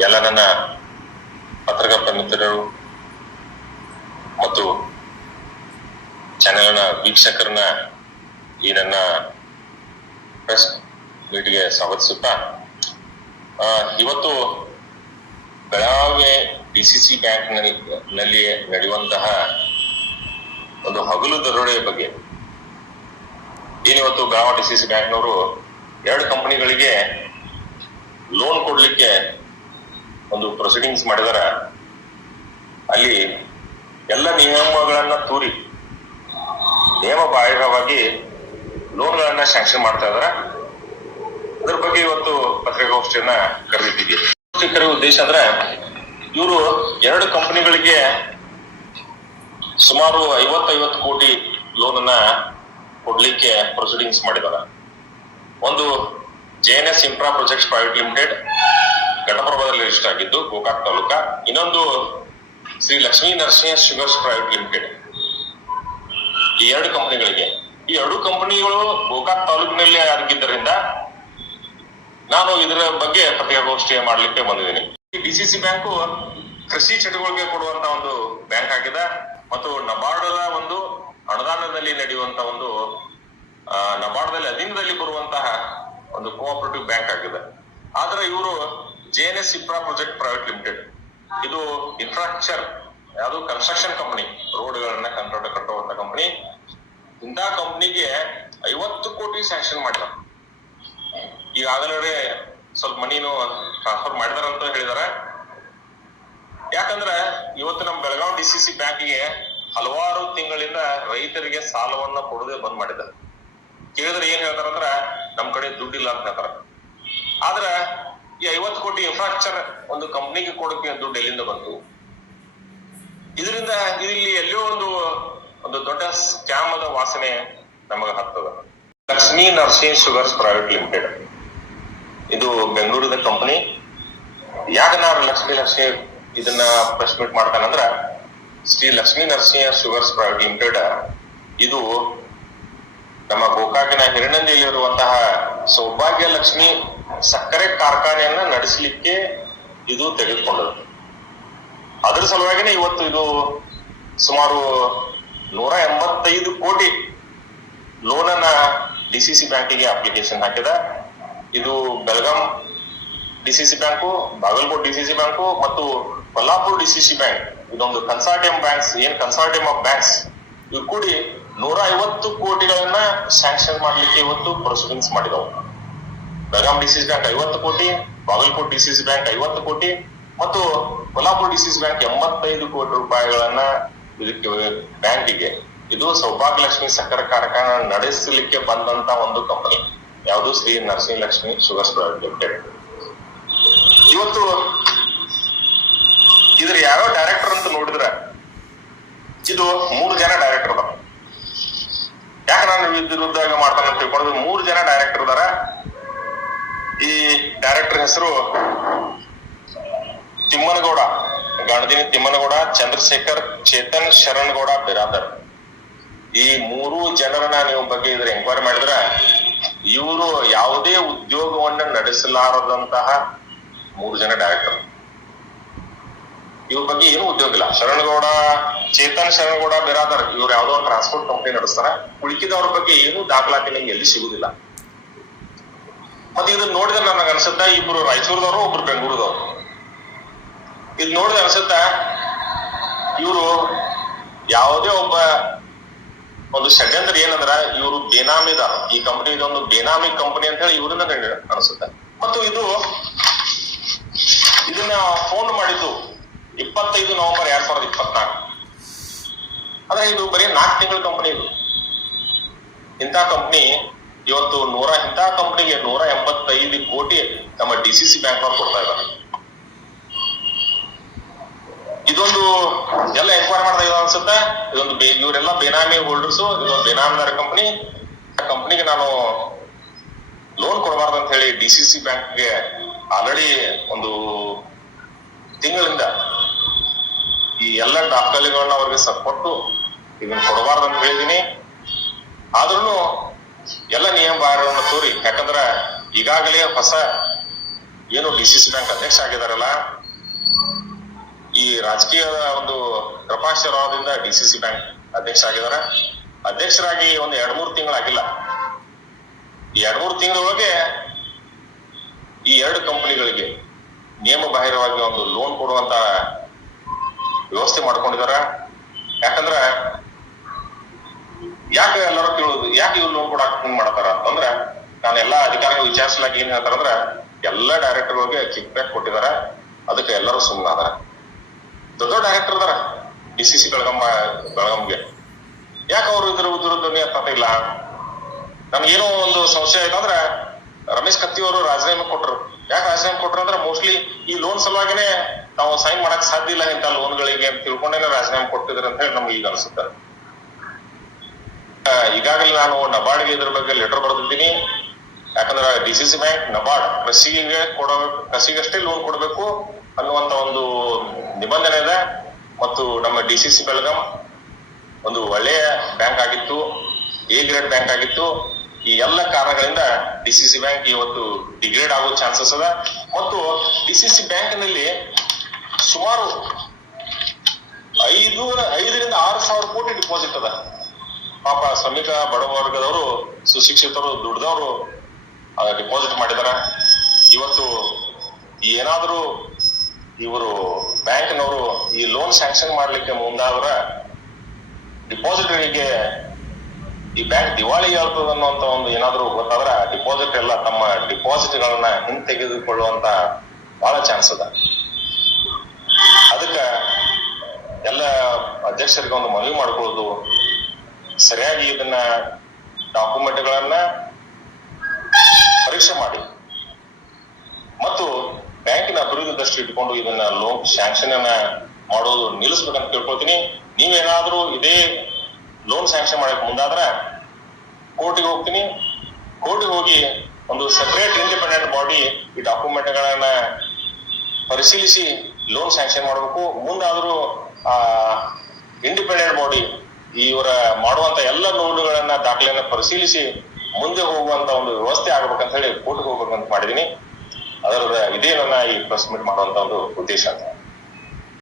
ಎಲ್ಲ ನನ್ನ ಪತ್ರಕರ್ತ ಮಿತ್ರರು ಮತ್ತು ಚಾನೆಲ್ನ ವೀಕ್ಷಕರನ್ನ ಈ ನನ್ನ ಪ್ರೆಸ್ ಮೀಟ್ಗೆ ಸ್ವಾಗತಿಸುತ್ತಾ ಇವತ್ತು ಬೆಳಗಾವಿ ಡಿಸಿಸಿ ಬ್ಯಾಂಕ್ನಲ್ಲಿ ನಡೆಯುವಂತಹ ಒಂದು ಹಗಲು ದರೋಡೆಯ ಬಗ್ಗೆ. ಏನಿವತ್ತು ಬೆಳಗಾವಿ ಡಿಸಿಸಿ ಬ್ಯಾಂಕ್ನವರು ಎರಡು ಕಂಪನಿಗಳಿಗೆ ಲೋನ್ ಕೊಡ್ಲಿಕ್ಕೆ ಒಂದು ಪ್ರೊಸೀಡಿಂಗ್ಸ್ ಮಾಡಿದಾರ, ಅಲ್ಲಿ ಎಲ್ಲ ನಿಯಮಗಳನ್ನ ತೂರಿ ನಿಯಮ ಬಾಹಿರವಾಗಿ ಲೋನ್ಗಳನ್ನ ಸ್ಯಾಂಕ್ಷನ್ ಮಾಡ್ತಾ ಇದಾರ. ಅದ್ರ ಬಗ್ಗೆ ಇವತ್ತು ಪತ್ರಿಕಾಗೋಷ್ಠಿಯನ್ನ ಕರೆದಿದ್ದೀವಿ. ಕರೆಯುವ ಉದ್ದೇಶ ಅಂದ್ರೆ, ಇವರು ಎರಡು ಕಂಪನಿಗಳಿಗೆ ಸುಮಾರು ಐವತ್ತೈವತ್ತು ಕೋಟಿ ಲೋನ್ ಅನ್ನ ಕೊಡ್ಲಿಕ್ಕೆ ಪ್ರೊಸೀಡಿಂಗ್ಸ್ ಮಾಡಿದಾರ. ಒಂದು J N S infra projects private limited ಘಟಪ್ರಭಾದಲ್ಲಿ register ಆಗಿದ್ದು, ಗೋಕಾಕ್ ತಾಲೂಕ. ಇನ್ನೊಂದು Shri Lakshmi Narasimha sugars private limited ಈ ಎರಡು ಕಂಪನಿಗಳಿಗೆ ಈ ಎರಡು ಕಂಪನಿಗಳು ಗೋಕಾಕ್ ತಾಲೂಕಿನಲ್ಲಿ ಆಗಿದ್ದರಿಂದ ನಾನು ಇದರ ಬಗ್ಗೆ ಪತ್ರಿಕಾಗೋಷ್ಠಿ ಮಾಡಲಿಕ್ಕೆ ಬಂದಿದ್ದೀನಿ. ಈ ಡಿಸಿಸಿ ಬ್ಯಾಂಕು ಕೃಷಿ ಚಟುವಟಿಕೆ ಕೊಡುವಂತ ಒಂದು ಬ್ಯಾಂಕ್ ಆಗಿದೆ. ಮತ್ತು ನಬಾರ್ಡದ ಒಂದು ಅನುದಾನದಲ್ಲಿ ನಡೆಯುವಂತ ಒಂದು ನಬಾರ್ಡದಲ್ಲಿ ಅಧೀನದಲ್ಲಿ ಬರುವಂತಹ ಒಂದು ಕೋಆಪರೇಟಿವ್ ಬ್ಯಾಂಕ್ ಆಗಿದೆ. ಆದ್ರೆ ಇವರು ಜೆ ಎನ್ ಎಸ್ ಇಪ್ರಾ ಪ್ರಾಜೆಕ್ಟ್ ಪ್ರೈವೇಟ್ ಲಿಮಿಟೆಡ್ ಇದು ಇನ್ಫ್ರಾಸ್ಟ್ರಕ್ಚರ್ ಯಾವುದು ಕನ್ಸ್ಟ್ರಕ್ಷನ್ ಕಂಪನಿ ರೋಡ್ಗಳನ್ನ ಕಂಟ್ರೋಲ್ ಕಟ್ಟುವಂತ ಕಂಪನಿ ಇಂಥ ಕಂಪ್ನಿಗೆ ಐವತ್ತು ಕೋಟಿ ಸ್ಯಾಂಕ್ಷನ್ ಮಾಡಿದ ಈಗಾಗಲೇ ಸ್ವಲ್ಪ ಮನಿನು ಟ್ರಾನ್ಸ್ಫರ್ ಮಾಡಿದಾರ ಅಂತ ಹೇಳಿದಾರೆ. ಯಾಕಂದ್ರೆ ಇವತ್ತು ನಮ್ಮ ಬೆಳಗಾವಿ ಡಿ ಸಿ ಸಿ ಬ್ಯಾಂಕಿಗೆ ಹಲವಾರು ತಿಂಗಳಿಂದ ರೈತರಿಗೆ ಸಾಲವನ್ನ ಕೊಡದೆ ಬಂದ್ ಮಾಡಿದ್ದಾರೆ. ಕೇಳಿದ್ರೆ ಏನ್ ಹೇಳ್ತಾರಂದ್ರ ನಮ್ ಕಡೆ ದುಡ್ಡಿಲ್ಲ ಅಂತ ಹೇಳ್ತಾರ. ಆದ್ರ ಈ ಐವತ್ತು ಕೋಟಿ ಇನ್ಫ್ರಾಸ್ಟ್ರಕ್ಚರ್ ಒಂದು ಕಂಪ್ನಿಗೆ ಕೊಡಕ್ಕೆ ದುಡ್ಡು ಎಲ್ಲಿಂದ ಬಂತು. ಇದರಿಂದ ಇಲ್ಲಿ ಎಲ್ಲೋ ಒಂದು ಒಂದು ದೊಡ್ಡ ಸ್ಕ್ಯಾಮದ ವಾಸನೆ ನಮಗೆ ಹತ್ತದ. Lakshmi Narsing sugars private limited ಇದು ಬೆಂಗಳೂರಿನ ಕಂಪನಿ ಯಾಕೆ ನಾವು ಲಕ್ಷ್ಮೀ ಲಕ್ಷ್ಮಿ ಇದನ್ನ press meet ಮಾಡ್ತಾನಂದ್ರ Shri Lakshmi Narasimha sugars private limited ಇದು ನಮ್ಮ ಗೋಕಾಕಿನ ಹಿರಣಂದಿಯಲ್ಲಿರುವಂತಹ ಸೌಭಾಗ್ಯ ಲಕ್ಷ್ಮಿ ಸಕ್ಕರೆ ಕಾರ್ಖಾನೆಯನ್ನ ನಡೆಸಲಿಕ್ಕೆ ಇದು ತೆಗೆದುಕೊಂಡದ್ದು. ಅದ್ರ ಸಲುವಾಗಿನೇ ಇವತ್ತು ಇದು ಸುಮಾರು ನೂರ ಎಂಬತ್ತೈದು ಕೋಟಿ ಲೋನ್ ಅನ್ನ ಡಿಸಿಸಿ ಬ್ಯಾಂಕಿಗೆ ಅಪ್ಲಿಕೇಶನ್ ಹಾಕಿದ. ಇದು Belgaum DCC bank, Bagalkot DCC bank ಮತ್ತು ಕೊಲ್ಲಾಪುರ್ ಡಿಸಿಸಿ ಬ್ಯಾಂಕ್, ಇದೊಂದು ಕನ್ಸಾರ್ಟಿಯಂ ಬ್ಯಾಂಕ್ಸ್ ಏನ್ ಕನ್ಸಾರ್ಟಿಯಂ ಆಫ್ ಬ್ಯಾಂಕ್ಸ್ ಇವು ಕೂಡಿ ನೂರ ಐವತ್ತು ಕೋಟಿಗಳನ್ನ ಸ್ಯಾಂಕ್ಷನ್ ಮಾಡ್ಲಿಕ್ಕೆ ಇವತ್ತು ಪ್ರೊಸೀಡಿಂಗ್ಸ್ ಮಾಡಿದವು. ಬೆಳಗಾಂ ಡಿಸಿಸ್ ಬ್ಯಾಂಕ್ ಐವತ್ತು ಕೋಟಿ, ಬಾಗಲಕೋಟ್ ಡಿಸಿಸ್ ಬ್ಯಾಂಕ್ ಐವತ್ತು ಕೋಟಿ ಮತ್ತು ಕೊಲ್ಲಾಪುರ್ ಡಿಸಿಸ್ ಬ್ಯಾಂಕ್ ಎಂಬತ್ತೈದು ಕೋಟಿ ರೂಪಾಯಿಗಳನ್ನ ಇದಕ್ಕೆ ಬ್ಯಾಂಕಿಗೆ. ಇದು ಸೌಭಾಗ್ಯ ಲಕ್ಷ್ಮಿ ಸಕ್ಕರೆ ಕಾರ್ಖಾನೆ ನಡೆಸಲಿಕ್ಕೆ ಬಂದಂತ ಒಂದು ಕಂಪನಿ. ಯಾವುದು Shri Narasimha Lakshmi sugars private limited. ಇವತ್ತು ಇದ್ರ ಯಾರೋ ಡೈರೆಕ್ಟರ್ ಅಂತ ನೋಡಿದ್ರ ಇದು ಮೂರು ಜನ ಡೈರೆಕ್ಟರ್ ಅದಾರ. ಯಾಕೆ ನಾನು ವಿರುದ್ಧ ಮಾಡ್ತಾನೆ ಅಂತ ತಿಳ್ಕೊಂಡ್ರೆ ಮೂರು ಜನ ಡೈರೆಕ್ಟರ್ ಅದಾರ ಈ ಡೈರೆಕ್ಟರ್ ಹೆಸರು ತಿಮ್ಮನಗೌಡ. ಗಣದಿನಿ ತಿಮ್ಮನಗೌಡ, ಚಂದ್ರಶೇಖರ್, ಚೇತನ್ ಶರಣಗೌಡ, ಬಿರಾದರ್. ಈ ಮೂರು ಜನರನ್ನ ನೀವು ಬಗ್ಗೆ ಇದ್ರ ಎಂಕ್ವೈರಿ ಮಾಡಿದ್ರ, ಇವರು ಯಾವುದೇ ಉದ್ಯೋಗವನ್ನ ನಡೆಸಲಾರದಂತಹ ಮೂರು ಜನ ಡೈರೆಕ್ಟರ್ ಇವ್ರ ಬಗ್ಗೆ ಏನು ಉದ್ಯೋಗ ಇಲ್ಲ. ಶರಣಗೌಡ, ಚೇತನ್ ಶರಣಗೌಡ, ಬಿರಾದರ್, ಇವ್ರು ಯಾವ್ದೋ ಟ್ರಾನ್ಸ್ಪೋರ್ಟ್ ಕಂಪನಿ ನಡೆಸ್ತಾರ. ಉಳಿಕಿದವ್ರ ಬಗ್ಗೆ ಏನು ದಾಖಲಾತಿ ನಿಮ್ಗೆ ಎಲ್ಲಿ ಸಿಗುದಿಲ್ಲ. ಮತ್ತೆ ಇದನ್ನ ನೋಡಿದ್ರೆ ನನಗೆ ಅನ್ಸುತ್ತ, ಇಬ್ರು ರಾಯಚೂರದವರು, ಒಬ್ರು ಬೆಂಗಳೂರದವರು. ಇದ್ ನೋಡಿದ್ರೆ ಅನ್ಸುತ್ತ, ಇವರು ಯಾವುದೇ ಒಬ್ಬ, ಒಂದು ಷಡ್ಯಂತ್ರ ಏನಂದ್ರ, ಇವರು ಬೇನಾಮಿದಾರ. ಈ ಕಂಪನಿ ಇದೊಂದು ಬೇನಾಮಿ ಕಂಪನಿ ಅಂತ ಹೇಳಿ ಇವ್ರನ್ನ ಅನಿಸುತ್ತೆ. ಮತ್ತು ಇದು ಇದನ್ನ ಫೋನ್ ಮಾಡಿದ್ದು ಇಪ್ಪತ್ತೈದು ನವೆಂಬರ್ ಎರಡ್ ಸಾವಿರದ ಇಪ್ಪತ್ನಾಲ್ಕು. ಅಂದ್ರೆ ಇದು ಬರೀ ನಾಲ್ಕು ತಿಂಗಳ ಕಂಪನಿ ಇದು. ಇಂಥ ಕಂಪನಿ ಇವತ್ತು ನೂರ ಇಂತಹ ಕಂಪನಿಗೆ ನೂರ ಎಂಬತ್ತೈದು ಕೋಟಿ ನಮ್ಮ ಡಿ ಸಿ ಸಿ ಬ್ಯಾಂಕ್ ಅವ್ರು ಕೊಡ್ತಾ ಇದ್ದಾರೆ ಇದೊಂದು ಎಲ್ಲ ಎಂಕ್ವೈರಿ ಮಾಡ್ತಾ ಇದು ಅನ್ಸುತ್ತೆ? ಇದೊಂದು ಇವರೆಲ್ಲ ಬೇನಾಮಿ ಹೋಲ್ಡರ್ಸ್ ಇದೊಂದು ಬೇನಾಮಿದಾರ ಕಂಪನಿ ಕಂಪನಿಗೆ ನಾನು ಲೋನ್ ಕೊಡಬಾರ್ದು ಅಂತ ಹೇಳಿ ಡಿ ಸಿ ಸಿ ಬ್ಯಾಂಕ್ಗೆ ಆಲ್ರೆಡಿ ಒಂದು ತಿಂಗಳಿಂದ ಈ ಎಲ್ಲ ದಾಖಲೆಗಳನ್ನ ಅವ್ರಿಗೆ ಸಪೋರ್ಟ್ ಇದನ್ನ ಕೊಡಬಾರ್ದು ಅಂತ ಹೇಳಿದೀನಿ. ಆದ್ರೂ ಎಲ್ಲ ನಿಯಮ ಬಾರವನ್ನು ತೋರಿ. ಯಾಕಂದ್ರ ಈಗಾಗಲೇ ಹೊಸ ಏನು ಡಿ ಬ್ಯಾಂಕ್ ಅಧ್ಯಕ್ಷ ಆಗಿದಾರಲ್ಲ, ಈ ರಾಜಕೀಯದ ಒಂದು ಕೃಪಾಶೀರ್ವಾದದಿಂದ ಡಿ ಬ್ಯಾಂಕ್ ಅಧ್ಯಕ್ಷ ಆಗಿದಾರ. ಅಧ್ಯಕ್ಷರಾಗಿ ಒಂದು ಎರಡ್ ಮೂರು ತಿಂಗಳಾಗಿಲ್ಲ ಈ ಎರಡ್ ಮೂರು ತಿಂಗಳೊಳಗೆ ಈ ಎರಡು ಕಂಪನಿಗಳಿಗೆ ನಿಯಮ ಬಾಹಿರವಾಗಿ ಒಂದು ಲೋನ್ ಕೊಡುವಂತ ವ್ಯವಸ್ಥೆ ಮಾಡ್ಕೊಂಡಿದಾರ. ಯಾಕಂದ್ರ ಯಾಕೆ ಎಲ್ಲರೂ ಕೇಳೋದು ಯಾಕೆ ಇವ್ರು ಲೋನ್ ಕೊಡಾಕ ಹಿಂಗ್ ಮಾಡ್ತಾರ ಅಂತಂದ್ರ ನಾನು ಎಲ್ಲಾ ಅಧಿಕಾರಿಗಳು ವಿಚಾರಿಸಲಾಗಿ ಏನ್ ಹೇಳ್ತಾರಂದ್ರ ಎಲ್ಲಾ ಡೈರೆಕ್ಟರ್ಗಳಿಗೆ ಕಿಕ್ ಬ್ಯಾಕ್ ಕೊಟ್ಟಿದಾರ. ಅದಕ್ಕೆ ಎಲ್ಲರೂ ಸುಮ್ಮನಾದಾರ ದೊಡ್ಡ ದೊಡ್ಡ ಡೈರೆಕ್ಟರ್ ಅದಾರ ಡಿ ಸಿ ಸಿ ಬೆಳಗಮ್ಮ ಬೆಳಗಮ್ಗೆ ಯಾಕೆ ಅವ್ರು ಇದ್ರ ಧ್ವನಿ ಇಲ್ಲ ನಮ್ಗೇನೋ ಒಂದು ಸಂಶಯ ಆಯ್ತಂದ್ರ ರಮೇಶ್ ಕತ್ತಿ ಅವರು ರಾಜೀನಾಮೆ ಕೊಟ್ರು. ಯಾಕೆ ರಾಜೀನಾಮೆ ಕೊಟ್ರು ಅಂದ್ರೆ ಮೋಸ್ಟ್ಲಿ ಈ ಲೋನ್ ಸಲುವಾಗಿನೇ ನಾವು ಸೈನ್ ಮಾಡಕ್ ಸಾಧ್ಯ ಇಲ್ಲ ಇಂಥ ಲೋನ್ಗಳಿಗೆ ಅಂತ ತಿಳ್ಕೊಂಡೇನೆ ರಾಜೀನಾಮೆ ಕೊಟ್ಟಿದ್ರು ಅಂತ ಹೇಳಿ ನಮ್ಗೆ ಈಗ ಅನ್ಸುತ್ತೆ. ಈಗಾಗಲೇ ನಾನು ನಬಾರ್ಡ್ಗೆ ಇದ್ರ ಬಗ್ಗೆ ಲೆಟರ್ ಬರೆದಿದ್ದೀನಿ. ಯಾಕಂದ್ರೆ D C C bank NABARD. ಕೃಷಿಗೆ ಕೊಡಬೇಕು ಕೃಷಿಗಷ್ಟೇ ಲೋನ್ ಕೊಡಬೇಕು ಅನ್ನುವಂತ ಒಂದು ನಿಬಂಧನೆ ಇದೆ. ಮತ್ತು ನಮ್ಮ ಡಿ ಸಿ ಸಿ ಬೆಳಗಾಂ ಒಂದು ಒಳ್ಳೆಯ ಬ್ಯಾಂಕ್ ಆಗಿತ್ತು ಎ ಗ್ರೇಡ್ ಬ್ಯಾಂಕ್ ಆಗಿತ್ತು. ಈ ಎಲ್ಲ ಕಾರಣಗಳಿಂದ ಡಿ ಸಿ ಸಿ ಬ್ಯಾಂಕ್ ಇವತ್ತು ಡಿಗ್ರೇಡ್ ಆಗೋ ಚಾನ್ಸಸ್ ಅದ ಮತ್ತು ಡಿ ಸಿ ಸಿ ಬ್ಯಾಂಕ್ನಲ್ಲಿ ಸುಮಾರು ಐದು, ಐದರಿಂದ ಆರು ಸಾವಿರ ಕೋಟಿ ಡಿಪಾಸಿಟ್ ಅದ ಪಾಪ ಶ್ರಮಿಕ, ಬಡ ವರ್ಗದವರು, ಸುಶಿಕ್ಷಿತರು, ದುಡ್ದವರು ಡಿಪಾಸಿಟ್ ಮಾಡಿದಾರ. ಇವತ್ತು ಏನಾದರೂ ಇವರು ಬ್ಯಾಂಕ್ನವರು ಈ ಲೋನ್ ಸ್ಯಾಂಕ್ಷನ್ ಮಾಡ್ಲಿಕ್ಕೆ ಮುಂದಾದ್ರೆ ಡಿಪಾಸಿಟರಿಗೆ ಈ ಬ್ಯಾಂಕ್ ದಿವಾಳಿ ಆಗ್ತದೆ ಅನ್ನುವಂತ ಒಂದು ಏನಾದರೂ ಗೊತ್ತಾದ್ರೆ ಡಿಪಾಸಿಟ್ ಎಲ್ಲ ತಮ್ಮ ಡಿಪಾಸಿಟ್ಗಳನ್ನ ಹಿಂತೆಗೆದುಕೊಳ್ಳುವಂತ ಬಹಳ ಚಾನ್ಸ್ ಅದ. ಅದಕ್ಕೆ ಎಲ್ಲ ಅಧ್ಯಕ್ಷರಿಗೆ ಒಂದು ಮನವಿ ಮಾಡ್ಕೊಳ್ಳೋದು ಸರಿಯಾಗಿ ಇದನ್ನ ಡಾಕ್ಯುಮೆಂಟ್ ಗಳನ್ನ ಪರೀಕ್ಷೆ ಮಾಡಿ. ಮತ್ತು ಬ್ಯಾಂಕಿನ ಅಭಿವೃದ್ಧಿ ದೃಷ್ಟಿ ಇಟ್ಕೊಂಡು ಇದನ್ನ ಲೋನ್ ಸ್ಯಾಂಕ್ಷನ್ ಅನ್ನ ಮಾಡೋದು ನಿಲ್ಲಿಸ್ಬೇಕಂತ ತಿಳ್ಕೊಳ್ತೀನಿ. ನೀವೇನಾದ್ರೂ ಇದೇ ಲೋನ್ ಸ್ಯಾಂಕ್ಷನ್ ಮಾಡಕ್ ಮುಂದಾದ್ರೆ ಕೋರ್ಟಿಗೆ ಹೋಗ್ತೀನಿ. ಕೋರ್ಟಿಗೆ ಹೋಗಿ ಒಂದು ಸೆಪರೇಟ್ ಇಂಡಿಪೆಂಡೆಂಟ್ ಬಾಡಿ ಈ ಡಾಕ್ಯುಮೆಂಟ್ ಗಳನ್ನ ಪರಿಶೀಲಿಸಿ ಲೋನ್ ಸ್ಯಾಂಕ್ಷನ್ ಮಾಡಬೇಕು. ಮುಂದಾದ್ರೂ, ಆ ಇಂಡಿಪೆಂಡೆಂಟ್ ಬಾಡಿ ಇವರ ಮಾಡುವಂತ ಎಲ್ಲ ನೋಟುಗಳನ್ನ ದಾಖಲೆಯನ್ನ ಪರಿಶೀಲಿಸಿ ಮುಂದೆ ಹೋಗುವಂತ ಒಂದು ವ್ಯವಸ್ಥೆ ಆಗ್ಬೇಕಂತ ಹೇಳಿ ಕೋರ್ಟ್ಗೆ ಹೋಗ್ಬೇಕಂತ ಮಾಡಿದೀನಿ. ಅದರ ಇದೇ ನನ್ನ ಈ ಪ್ರೆಸ್ ಮೀಟ್ ಮಾಡುವಂತ ಒಂದು ಉದ್ದೇಶ ಅಂತ.